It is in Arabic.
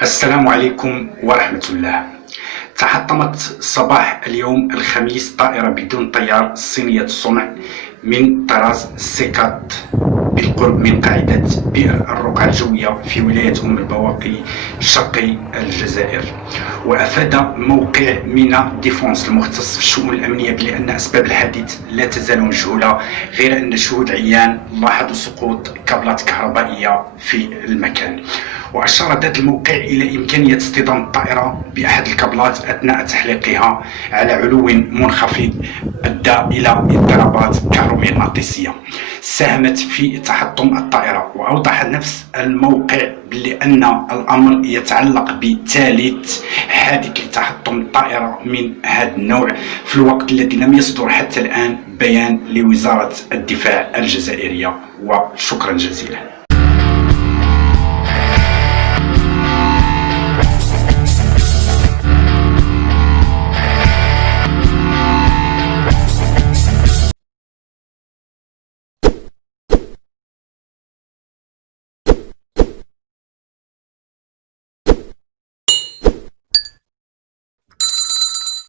السلام عليكم ورحمة الله. تحطمت صباح اليوم الخميس طائرة بدون طيار صينية الصنع من طراز سيكات بالقرب من قاعدة بئر الرقعة الجوية في ولاية أم البواقي شرقي الجزائر. وأفاد موقع مينا ديفونس المختص في الشؤون الأمنية بأن أسباب الحادث لا تزال مجهولة، غير أن شهود عيان لاحظوا سقوط كابلات كهربائية في المكان. وأشار ذات الموقع إلى إمكانية اصطدام الطائرة بأحد الكابلات أثناء تحليقها على علو منخفض أدى إلى اضطرابات كهرومغناطيسية ساهمت في تحطم الطائرة. وأوضح نفس الموقع بأن الأمر يتعلق بثالث حادث لتحطم طائرة من هذا النوع في الوقت الذي لم يصدر حتى الآن بيان لوزارة الدفاع الجزائرية. وشكرا جزيلا.